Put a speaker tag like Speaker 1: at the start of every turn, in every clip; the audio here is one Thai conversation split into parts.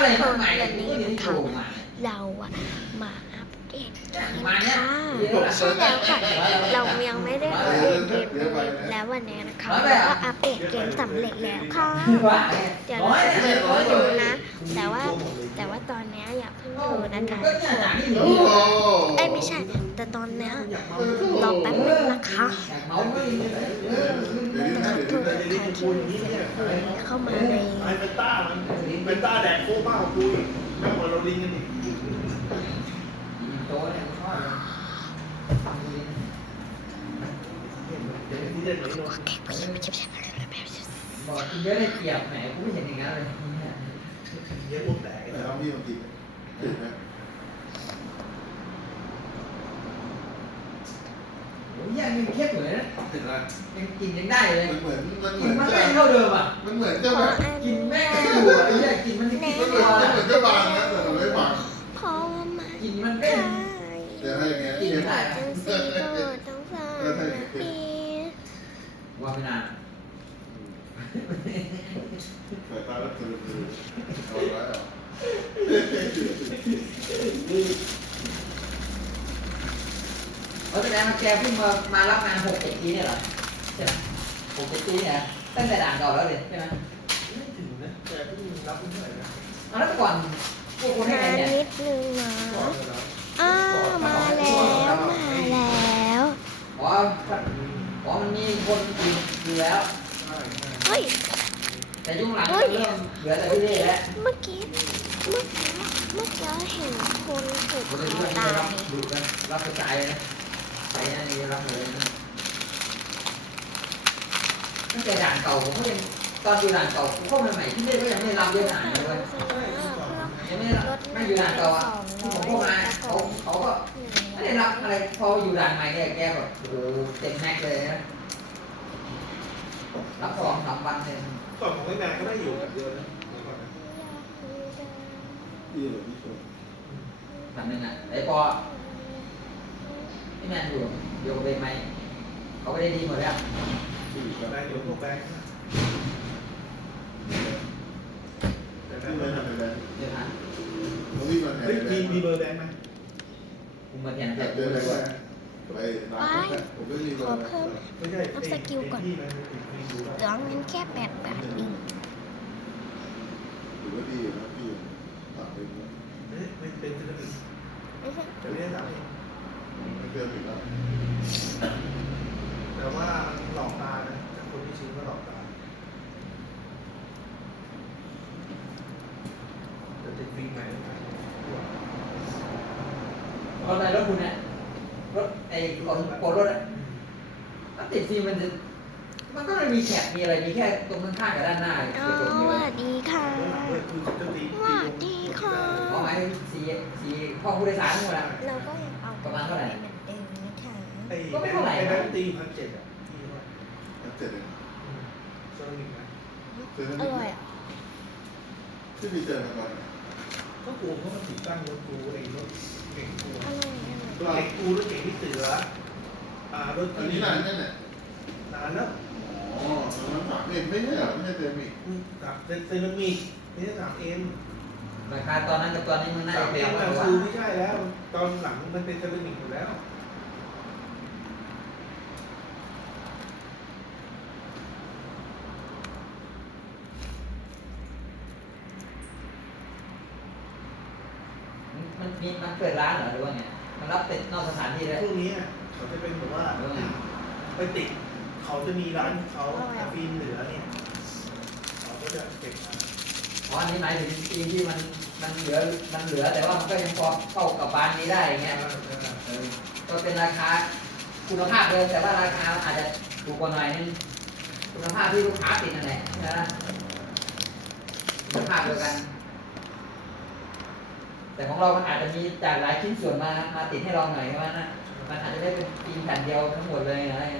Speaker 1: คนวันนี้นะคะเราอะมาอัปเดตเกมค่ะใช่แล้วค่ะเรายังไม่ได้อัปเดตเกมเลยแล้ววันนี้นะคะเราก็อัปเดตเกมสำเร็จแล้วค่ะเดี๋ยวเราจะเปิดให้ดูนะแต่ว่าตอนนี้อย่าเพิ่งดูนะคะไม่ใช่แต่ตอนนี้รอแป๊บนึงนะคะขอโทษนะคะที่มีเสียงคุยเข้ามาใน
Speaker 2: ไอ้เป็นต้าแดกโค้งมากคุยแม่งเหมือนเราลิงกันอีก
Speaker 3: โตเนี่ยชอบ
Speaker 2: เดี๋ยวที่เด่นไหนเนาะ
Speaker 3: บอกกินเยอะเลยเกียบแหมกูไม่เห็นอย่างนั้นเลย
Speaker 2: เยอะพวกแตก
Speaker 4: แต่เราพี่มันกินติดนะ
Speaker 3: โอ้ยยังมีเข้มเหมือนนะ
Speaker 4: ติดอะไร
Speaker 3: ยังกินยังได้เลย
Speaker 4: มันเหมือน
Speaker 3: กินมันแม่งเท่าเดิมอ่ะ
Speaker 4: มันเหมือนจะแบบ
Speaker 3: กินแม่งอยู่อ่ะไอ้เนี่ยกินมันกินไม่ตัว
Speaker 4: มันเหมือนจะบางนะแต่มันไม่บาง
Speaker 1: พอมา
Speaker 3: กินมันเป็น
Speaker 4: แต่ถ้าอย่างเงี้ย
Speaker 3: กินได้
Speaker 1: จังสีก็ต้องสอนนะพี่
Speaker 3: ว่าไม่นาน
Speaker 4: สายตาแล้วคือเอาไว้เอา
Speaker 3: เขาแสดงว่าแกเพิ่งมารับงาน6-7 ปีเนี่ยเหรอใช่ไหม6-7 ปีเนี่ยตั้งแต่ด่านเก่าแล้วเลยใช่ไหม
Speaker 2: ไม่ถึงนะแต่เพิ่งรับเท่าไหร่นะ
Speaker 3: แล้วก่อนพวกคนให้
Speaker 1: นา
Speaker 3: ใครเนี่ย
Speaker 1: นิดนึงนะ
Speaker 2: ก่อนเลยนะ
Speaker 1: มาแล้ว
Speaker 3: อ๋อมันมีคนอยู่แล้ว
Speaker 1: เฮ้ย
Speaker 3: แต่ยุ่งหลังเริ่มเหลือแต่พี่เล่แล้ว
Speaker 1: เมื่อกี้เห็นคนถูก
Speaker 3: ผมเลย
Speaker 1: ค
Speaker 3: ช่
Speaker 1: อ
Speaker 3: วย
Speaker 1: ตาย
Speaker 3: ดูนะรับกระจายนะใส่อันนี้รับเลยนะตั้งแต่ด่านเก่าผมก็ยังตอนอยู่ด่านเก่าผมเข้ามาใหม่ที่เล่ก็ยังไม่รับเยอะหนาเลยยังไม่รับไม่อยู่ด่านเก่าอ่ะที่ผมเข้ามาเขาก็ไม่ได้รับอะไรพออยู่ด่านใหม่เนี่ยแกแบบโอ้เต็มแม็กเลยนะรับ2-3 วันเลย
Speaker 2: ก่อนของไอ้แมนก็ได้อยู่แบบเดียวนะ
Speaker 4: พี่หรือพี่ชม
Speaker 3: วันนึงอ่ะไอ้ปอไอ้แมนอยู่กับเบงไหมเขาไม่ได้ดีหมดแล้ว
Speaker 4: พี่ก็
Speaker 2: ได้
Speaker 4: ได้
Speaker 2: อยู่พวกแบงค์แต่แบ
Speaker 4: พี่
Speaker 2: งค์
Speaker 4: ไม่ทำอะไร
Speaker 3: เดี๋ยวนะ
Speaker 4: แล้วพี่มาแทน
Speaker 2: เฮ้ยมีเบอร์แบงค์ไหม
Speaker 3: คุณมาแทน
Speaker 4: แบ
Speaker 3: แต่
Speaker 4: บ
Speaker 3: กู
Speaker 4: เดิน
Speaker 3: เล
Speaker 4: เลย ย
Speaker 3: ว่า
Speaker 4: ว่าไปร้านผมไม่มี
Speaker 1: ขอเพิ่ม
Speaker 2: ไม่ใช่
Speaker 1: อัพสกิลก่อน
Speaker 2: ที่มันมีดู
Speaker 1: เหลือเงินแค่8 บาทเอง
Speaker 4: หรือว่าดีนะพี่ต่างเป็นนะ
Speaker 2: ไม่เป็นเซรามิกแต่ไม่ได้ทำเอง
Speaker 4: ไม่เกินอีกแล้ว
Speaker 2: แต่ว่ามันหลอกตานะแต่คนที่ซื้อก็หลอกตาแต่ติดฟิล์มใหม่แล้ว
Speaker 3: รถอะไรรถคุณเนี่ยรถไอ้กดรถอ่ะถ้าติดฟิล์มมันก็ไม่มีแคปมีอะไรมีแค่ตรงข้างๆกับด้านหน้า
Speaker 1: อ๋อสวัสดีค่ะ
Speaker 2: คือจะตี
Speaker 1: สวัสดีค่ะ
Speaker 3: เอาไหมสีห้องผู้โดยสารทั้งหมดอ่ะ
Speaker 1: เราก็ยังเอา
Speaker 3: ประมาณเท่าไหร่
Speaker 1: เหมือนเดิมนะคะ
Speaker 2: ไอ้แบงค์ตี1,700อ่ะที่ว่า
Speaker 4: แล้วเสร็จเลย
Speaker 2: เซรามิกนะ
Speaker 4: ซื้อ
Speaker 1: อร่อยอ่ะ
Speaker 4: ที่พี่เจอมาก่อน
Speaker 2: ก็กูเพราะมันติดตั้งรถกูไอ้รถเก่งกู
Speaker 1: อร่อย
Speaker 2: รถเก่งกูรถเก่งที่เสือรถ
Speaker 4: อันนี้นานแค่ไหน
Speaker 2: นานแล้ว
Speaker 4: อ๋อมันถามเองไม่ใช่เหรอไม่ใช่เจมี่
Speaker 2: กับเซรามิกนี่3M
Speaker 3: ราคาตอนนั้นกับตอนนี้มันน่าจะแพง
Speaker 2: 3M
Speaker 3: กว่า
Speaker 2: คือไม่ใช่แล้ว ตอนหลังมันเป็นเซรามิกอยู่แล้ว
Speaker 3: มันเปิดร้านเหรอหรือว่าไงมันรับติดนอกสถานที่ได้
Speaker 2: พวกนี้เขาจะเป็นแบบว่า
Speaker 3: หรือว่าไง
Speaker 2: ไปติดเขาจะมีร้านเขาแต่ฟิล์มเหลือเนี่ยเขาก็จะเก็บมา
Speaker 3: อ๋ออันนี้หมายถึงทีมที่มันเหลือแต่ว่ามันก็ยังพอเข้ากับบ้านนี้ได้อย่างเงี้ยก็เป็นราคาคุณภาพเลยแต่ว่าราคาอาจจะถูกกว่าหน่อยนึงคุณภาพที่ลูกค้าติดนั่นแหละนะคุณภาพเดียวกัน แต่ของเรามันอาจจะมีจากหลายชิ้นส่วนมาติดให้เราหน่อยว่านะมันอาจจะได้เป็นฟิล์มแผ่นเดียวทั้งหมดเลยนะ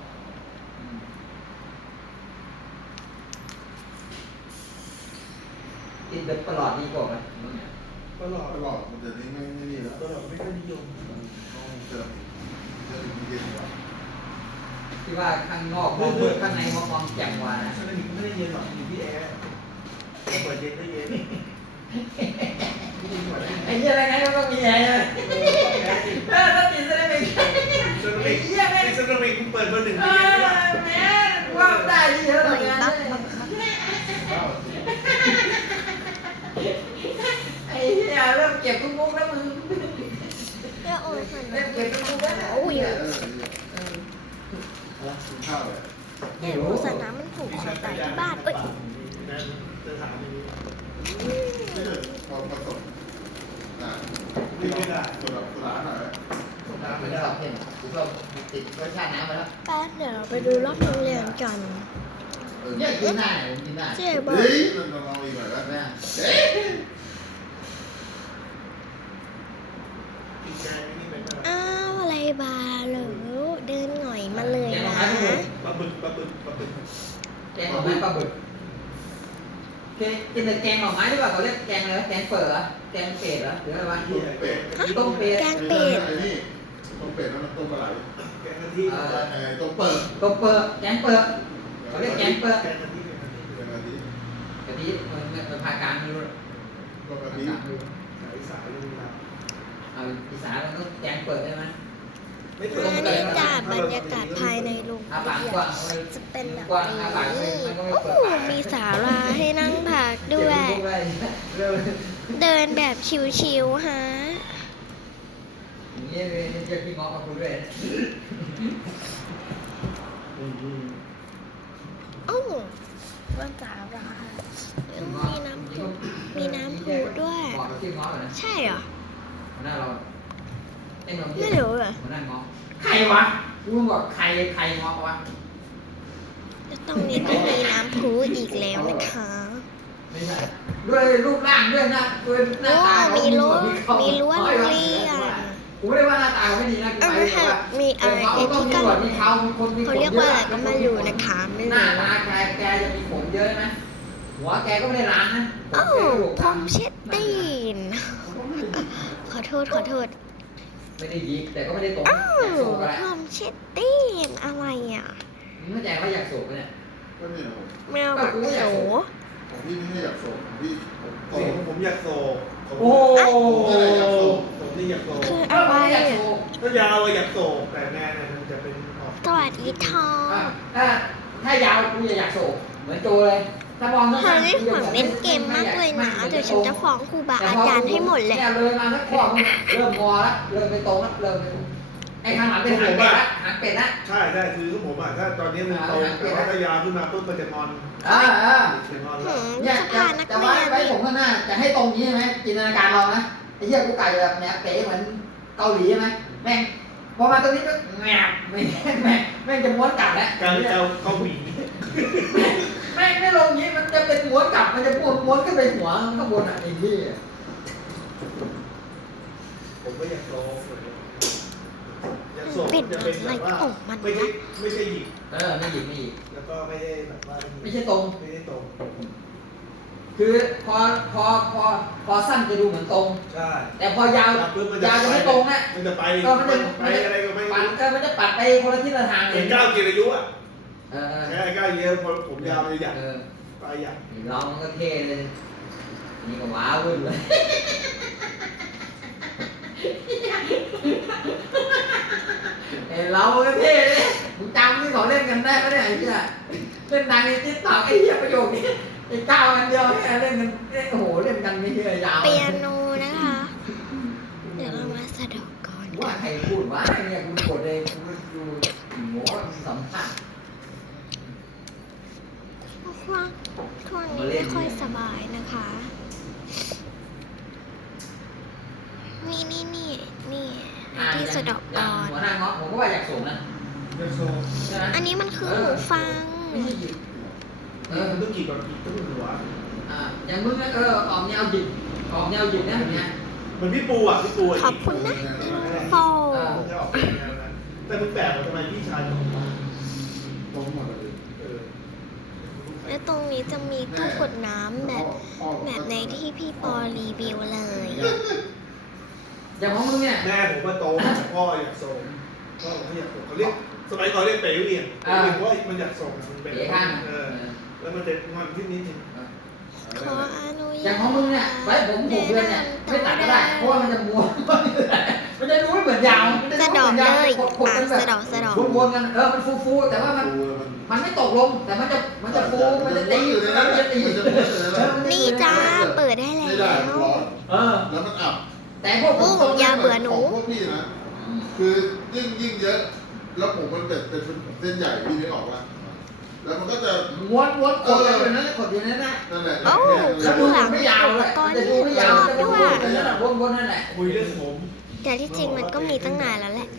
Speaker 3: ติดแบบตลอดดีกว่าไหม
Speaker 2: ก็หลอด
Speaker 4: ตลอดมันเดี๋ยวนี้ไม่นี่แล้ว
Speaker 2: ก็หลอดไม่ค่อยนิยม
Speaker 4: ต้องเจอมีเย็นกว่า
Speaker 3: ที่ว่าข้างนอกมองมืดข้างในมองแจ่มกว่านะ
Speaker 2: เซรามิกไม่ได้เย็นหรอกอยู่ที่แอร์เปิดเย็นได้เย็น
Speaker 3: ไอ้เหี้ยอะไรไงมันต้องมีไงเลยถ้าติดจะได้ไม่ใช่
Speaker 2: เซรามิกเซรามิกคุณเปิดเบอร์หนึ่ง
Speaker 3: แม่
Speaker 2: ได้ยังไง
Speaker 3: แม่ว่าได้เยอะ
Speaker 1: โอ้
Speaker 3: เลย ย
Speaker 1: บั
Speaker 3: นะ
Speaker 1: กบักบัก
Speaker 3: ไอ้เหี้ยเริ่มเก็บทุกมุกแล้วมึง
Speaker 1: แม่โอ้ยหัน
Speaker 3: เริ่
Speaker 1: มาม
Speaker 3: เก็บทุกมุกแล้ว
Speaker 1: โอ้ย
Speaker 4: กินข้าวเลย
Speaker 1: แม่โอ้สนามมันผูกคอตายที่บ้านเอ้ย
Speaker 2: จะถามอย่างนี้
Speaker 4: ไม่ใช่พอผสมพี่ไม่ได้ตัวแบบตัวร้านหน่อย
Speaker 2: น้ำ
Speaker 3: ไม่
Speaker 2: ไม่
Speaker 3: ได้
Speaker 2: ได้
Speaker 3: หรอกเพ่นกูก็ติดรสชาติน้ำไปแล้ว
Speaker 1: แป๊บเดี๋ยวเราไปดูรอบโรงเรียนกัน
Speaker 3: เนี่ยกินได้กินได้
Speaker 1: เจ๊บอก
Speaker 4: เฮ้ยมันลองอีกหน่อยแล้ว
Speaker 3: แม่
Speaker 2: กินใจไม่นี่เป็นอะไร
Speaker 1: อ้าวอะไรบาเหรอเดินหน่อยมาเลยนะ
Speaker 2: ปลาบึกปลาบึกปลาบึก
Speaker 3: แกงหน่อไม้ปลาบึกกินแต่แกงหน่อไม้ดีกว่าเขาเรียกแกงอะไรวะแกงเปิดเหรอแกงเป็ดเหรอหรืออะไรวะ
Speaker 4: เป็ด
Speaker 3: ต้มเป็ด
Speaker 1: แกงเป็ด
Speaker 4: ไอ้นี่ต้มเป็ดแล้วมันต้มปลาไหล
Speaker 2: แกงกะทิ
Speaker 4: ไอ้ต้มเปิด
Speaker 3: ต้มเปิดแกงเปิดเขาเรียกแกงเปิด
Speaker 2: แกงกะทิ
Speaker 4: เป็นอะไรดี
Speaker 3: กะทิมันภาคกลางไม่รู้
Speaker 4: ต้มกะ
Speaker 3: ภาค
Speaker 4: ทิ
Speaker 3: กลางไม่รู้
Speaker 2: สายสายลุงเรา
Speaker 3: เอาอีสานมันต้องแกงเปิดได้ไหม
Speaker 2: ไม่เคย
Speaker 1: อันนี้จ้าบรรยากาศภายในโรง
Speaker 3: อา
Speaker 1: เรี
Speaker 3: ปาก
Speaker 1: ย
Speaker 3: กว้าน งเอาไว้
Speaker 1: จะเป็นแบบ
Speaker 3: กว้าง
Speaker 1: นี้
Speaker 3: อาปากมันก็ไม่
Speaker 1: โอ้
Speaker 3: เปิด
Speaker 1: โห
Speaker 3: ปาก
Speaker 1: มีศาลาให้นั่งพักด้วย
Speaker 3: เร็ว
Speaker 1: เดินแบบชิวๆฮะ
Speaker 3: อย่างนี้เลยจะพี่ง้อมาคุยด้วย
Speaker 1: โอ้วันศาลามีน้ำพุด้วย
Speaker 3: บอกกับพี่ง้อนะ
Speaker 1: ใช่เหรอ
Speaker 3: หัวหน้าเราไอ้หนุ่ม
Speaker 1: ไม่รู้เหรอ
Speaker 3: หัวหน้าง้อใครวะกูบอกใครง้อวะ
Speaker 1: แล้วตรงนี้ก็มีน้ำพุอีกแล้วนะคะ
Speaker 3: ไม่ใช่ด้วยรูปร่างด้วยนะด้วยหน้า
Speaker 1: โอ้
Speaker 3: ตา
Speaker 1: มีรั้วโรงเรียน
Speaker 3: กูไม่ได้ว่าหน้าตาไม่ดีนะกูหมายถึงว่า
Speaker 1: มีอะไร
Speaker 3: เขาต้องมีหนวดมีเขามีคนมี
Speaker 1: เขาเรียกว่าอะไรก็ไม่รู้นะคะไม่
Speaker 3: หน้า
Speaker 1: รู้
Speaker 3: ตาแกจะมีขนเยอะไหมหัวแกก็ไม่ได้ล้างนะ
Speaker 1: โอ้ผมเช็ดตีน ขอโทษ
Speaker 3: ไม่ได้ยิกแต่ก็ไม่ได้ตรง
Speaker 1: อ้า
Speaker 3: อยาก
Speaker 1: ว
Speaker 3: โศกอะไร
Speaker 1: ผมเช็ดตีนอะไรอ่ะ
Speaker 3: มึงเข้าใจว่าอยากโศกเนี่ย
Speaker 4: ก็นี่นะผม
Speaker 1: แมวแบบโส
Speaker 4: ของพี่ไม่ให้อยากส่งของพี่โต
Speaker 2: ผมอยากโซ
Speaker 3: โอ้
Speaker 4: ผมก็เลยอยากส่ง
Speaker 2: ผมนี่อยากโซ
Speaker 1: คือ
Speaker 3: ก็
Speaker 1: อะไร
Speaker 3: ไม่อยาก
Speaker 1: อ่ะ
Speaker 3: โศก
Speaker 2: ถ้ายาวอยากโซแต่แน่เนี่ยมันจะเป็นออก
Speaker 1: สวัสดีทอ
Speaker 3: ถ้ายาวกูอยากโศกเหมือนโจเลยถ้ามอง
Speaker 1: เธอเล่นของเล่นเกมมากเลยนะเดี๋ยวฉันจะฟ้องครูบาอาจารย์ให้หมดเลย
Speaker 3: เนี่ยเลยมาสักข้อเริ่มงอแล้วเริ่มไปตรงแล้วเริ่มไปไอ้ข้างหลังเป็นหางเป็ดละหางเป็ดละ
Speaker 2: ใช่คือผมอ่ะถ้าตอนนี้มันโตแต่ว่าถ้ายาวขึ้นมาปุ๊บมันจะงอน จะงอน
Speaker 1: หื
Speaker 2: แล้ว
Speaker 1: มสภานัก
Speaker 3: จะ
Speaker 1: เรี
Speaker 3: ไว้
Speaker 1: ยน
Speaker 3: ไว้ผมข้างหน้าจะให้ตรงนี้ใช่ไหมจินตนาการเรานะไอ้เหี้ยกูไก่แบบเนี้ยเป๋เหมือนเกาหลีใช่ไหมแม่งพอมาตรงนี้ก็แงบแม่งจะม้วนกลับแล้ว
Speaker 2: การเกาหลี
Speaker 3: แม่งไม่ลงนี้มันจะเป็นม้วนกลับมันจะม้วนขึ้นไปหัวข้างบนอ่ะไอ้ที่
Speaker 2: ผมก็อยากโซอยากโซจะเป็นแบบว่าไม่ใช่หยิก
Speaker 3: ไม่หยิบ
Speaker 2: แล้วก็ไม่ได้แบบว่า
Speaker 3: ไม่ใช่ตรง
Speaker 2: ไม่ได้ตรง
Speaker 3: คือพอสั้นจะดูเหมือนตรง
Speaker 2: ใช่
Speaker 3: แต่พอยาวยาวจะไม่ตรงอ่ะ
Speaker 2: มันจะไป
Speaker 3: มันจะ
Speaker 2: อะไรก็ไม่
Speaker 3: ปัด
Speaker 2: รู้
Speaker 3: มันจะปัดไปคนละทิศละทางเล
Speaker 2: เป็
Speaker 3: ย
Speaker 2: นก้าวกินอายุอ่ะ
Speaker 3: เออ
Speaker 2: แค่ก้าวเยอะผมยาวเลยอยาก
Speaker 3: เออ
Speaker 2: ไปอยาก
Speaker 3: เรามันก็เท่เลย นี่ก็ว้าววุ่นเลยเราก็เท่เลยมึงจำที่เขาเล่นกันได้ไหมเนี่ยไอ้เหี้ยเล่นดังในติ๊กต็อกไอ้เหี้ยประโยคนี้ไอ้ก้าวอันเดียวแค่เล่นกันโอ้โหเล่นกันไม่เชื่อยาว
Speaker 1: เปียโนนะคะ เดี๋ยวเรามาสะดอกก่อน
Speaker 3: ว่าใครพูดว่าเนี่ยกูกดเลยกูดูโม้สัมผัส
Speaker 1: ช่วงนี้ไม่ค่อยสบายนะคะ นี่ที่สะดอกก่อน
Speaker 3: หัวหน้าเงาะผมก็ว่าอยากสูงนะ
Speaker 2: อยากโซ
Speaker 3: ใช่ไหม
Speaker 1: อันนี้มันคือหูฟัง
Speaker 3: ไม่ใช่หยิบ
Speaker 2: มันต้องกี่ก่อนกี่ต้องหัว
Speaker 3: อย่างมึงนะออกแนวหยิบออกแนวหยิบนะแบบเนี้ย
Speaker 2: เหมือนพี่ปูอ่ะ
Speaker 1: ขอบคุณนะโฟ
Speaker 2: จะออกเป็นแนวนั้นแต่มึงแปลกทำไมพี่ชายผม
Speaker 4: ตรงหมดเลย
Speaker 1: แล้วตรงนี้จะมีตู้กดน้ำแบบในที่พี่ปอรีวิวเลย
Speaker 3: อย่างของมึงเนี่ย
Speaker 2: แม่ผมว่าโตแต่พ่ออยากโซพ่อเขาอยากโซเขาเรียกสมัยก่อนเรียกเป๋เวียงเพราะว่ามันอยากโซมันเป็น
Speaker 3: เป๋ข้าง
Speaker 2: แล้วมันจะงอนที่นิดนึง
Speaker 1: ขออนุ
Speaker 3: อย่างของมึงเนี่ยไว้ผม6 เดือนเนี่ยไม่ตัดก็ได้เพราะว่ามันจะมัวมันจะดูไม่เหมือนยาวมันจะ
Speaker 1: สะ
Speaker 3: ดู
Speaker 1: ดอก
Speaker 3: เหมือน
Speaker 1: เลย
Speaker 3: ยาวกดกันแบ
Speaker 1: สะดอกสะดอก
Speaker 3: บวนๆกันมันฟูๆแต่ว่ามัน
Speaker 4: ดูแล้วมัน
Speaker 3: มันไม่ตกลงแต่มันจะฟูมันจะตี
Speaker 4: อยู่ใน
Speaker 3: มั
Speaker 4: นั้น
Speaker 3: นจะตี
Speaker 4: มันจะมืดอยู่ในนั้น
Speaker 1: นี่จ้าเปิดได้แล้
Speaker 4: ไม่ได้
Speaker 1: ว
Speaker 4: มันร้อน แล้วมันอับ
Speaker 3: แต่พวกผม
Speaker 1: โอ้อย่าเบื่อหนู
Speaker 4: ของพวกพี่นะ คือยิ่งเยอะ แล้วผมมันเป็นเส้นใหญ่พี่นึกออกป่ะแล้วมันก็จะ
Speaker 3: ม้วนกดอยู่นั่นกดอยู่นั่นน่ะ
Speaker 4: นั่นแหละ
Speaker 1: โอ้
Speaker 3: แล้วดูมันไม่ยาวเลย
Speaker 1: ตอน
Speaker 3: จะ
Speaker 1: นี้
Speaker 3: ดูไม่ยาว
Speaker 1: ชอบ
Speaker 3: จะ
Speaker 1: ด้
Speaker 3: ว
Speaker 1: วย
Speaker 3: นๆนั่นแหละวนๆนั่นแหละ
Speaker 2: คุยเรื่องผม
Speaker 1: แต่ที่จริงมันก็มีตั้งนานแล้วแหละ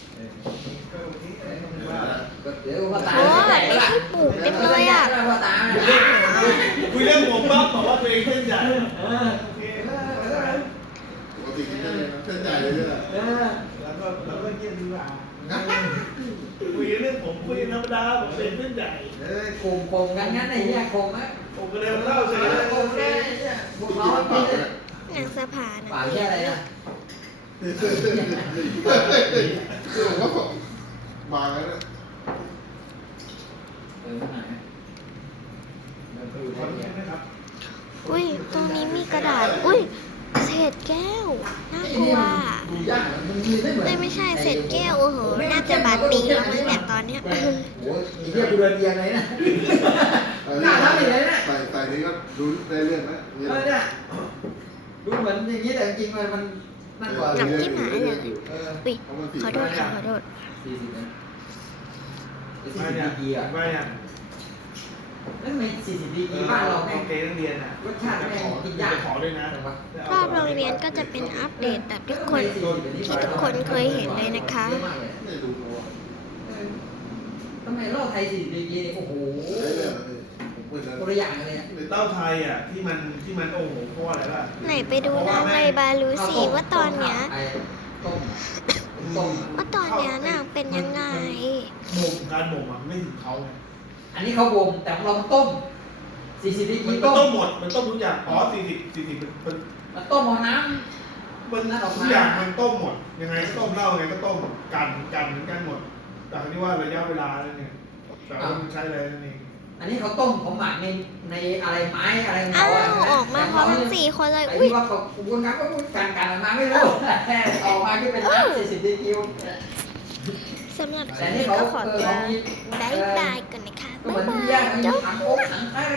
Speaker 3: เดี๋ยวพ่อตา
Speaker 1: โอ้ไม่ให้ปลูกเต็มเลยอ่ะ
Speaker 3: พ่อตา
Speaker 2: คุยเรื่องผมบ้างบอกว่าตัวเองเส้นใหญ่โอเค
Speaker 4: ปกติเส้นใหญ่เลยเนี่ย
Speaker 2: แล้วก็เยี่ยมดีกว่าคุยเรื่องผมคุยธรรมดาผมเป็นเส้นใหญ่
Speaker 3: โคงกันงั้นไอ้เนี่ยโคงนะ
Speaker 2: ผมก็เลยมาเล่าเฉยเลย
Speaker 3: โค
Speaker 2: โอง เค
Speaker 3: เนี่ยพวก
Speaker 4: ป
Speaker 3: เรา
Speaker 4: าก
Speaker 3: เนี่ย
Speaker 1: นางสะพาน
Speaker 3: ปากแค่อะไรนะ
Speaker 4: คือผมก็มาแล้วเนี่ย
Speaker 1: อุ้ยตรงนี้มีกระดาษ อุ้ยเศษแก้ว น่ากลัว
Speaker 3: ดูยากมันมีไม่เหมือน
Speaker 1: ไม่ใช่เศษแก้ว โอ้โห น่าจะบาดปีแล้วมั้งเนี่ยตอนเนี้ย
Speaker 3: โอ้ยเรียกกูเดินเรียนเลยนะหน้าทำอย่างไรนะ
Speaker 4: ใส่นี้ก็ดูได้เรื่องนะ
Speaker 3: เนี่ยดูเหมือนอย่างนี้แต่จริงๆมันนั่นกว่า
Speaker 1: จับจิ้มหายเลย อุ้ย ขอโทษค่ะขอโทษ
Speaker 3: 40นะ
Speaker 2: ไม่เนี่ย
Speaker 3: 40ดีอ่ะ
Speaker 2: ไม่เนี่ย
Speaker 3: นั่นไม่40ดีบ้านเราแม่ง
Speaker 2: โอเคนักเรียนอ่ะ
Speaker 3: รสชาติแม่งกินยาก
Speaker 2: ขอด้วยนะ
Speaker 1: รอบโรงเรียนก็จะเป็นอัปเดตแบบที่ทุกคนเคยเห็นเลยนะคะ
Speaker 4: ไม่ดูตัว
Speaker 3: ทำไมรอบไทย40ดีนี่โอ้โห
Speaker 4: ได้เรื่องเลยผมเป็นนั้น
Speaker 3: ตัวอย่างเลยอ่ะ
Speaker 2: ในเต้าไทยอ่ะที่มันโอ้โหเพราะอะไรล่ะ
Speaker 1: ไหนไปดูนางเลยบาลูสิว่าตอนเนี้ย
Speaker 3: ต้ม
Speaker 1: ว่าตอนเนี้ยนางเป็นยังไง
Speaker 2: การบ่มอ่ะไม่ถึงเขาไง
Speaker 3: อันนี้เขาบ่มแต่ของเรามันต้ม40ดี
Speaker 2: มัน
Speaker 3: ต้
Speaker 2: ต้
Speaker 3: ม
Speaker 2: มหมดมันต้มทุกอย่างอ๋อ40มัน
Speaker 3: มันต้มเอาน้
Speaker 2: มันทุกอย่างมันต้มหมดยังไงก็ต้มเหล้าไงก็ต้มกันเหมือนกันหมดแต่ที่ว่าระยะเวลาแล้วเนี่ยแต่ว่ามันใช้อะไรนั่นเอง
Speaker 3: ำอันนี้เขาต้มของหมักในอะไรไม้อะไรของ
Speaker 1: อ้า
Speaker 3: เขา
Speaker 1: ว ออกมาพร้อมทั้ง4 คนเลย
Speaker 3: ไอ้
Speaker 1: อุ้ย
Speaker 3: ที่ว่าเขากระบวนการก็กันออกมาไม่รู้ออกมาก็เป็นน้ำ40ดี
Speaker 1: สำหรับค
Speaker 3: แต่
Speaker 1: ลิป
Speaker 3: นี่
Speaker 1: นี้
Speaker 3: เขา
Speaker 1: ก็ขอตัวบายบายก่อนนะคะ
Speaker 3: เหมื
Speaker 1: บ๊า
Speaker 3: อย น
Speaker 1: บา
Speaker 3: แย
Speaker 1: ย
Speaker 3: กมัน
Speaker 1: จ๊อบ
Speaker 3: ถังโอ๊กถัง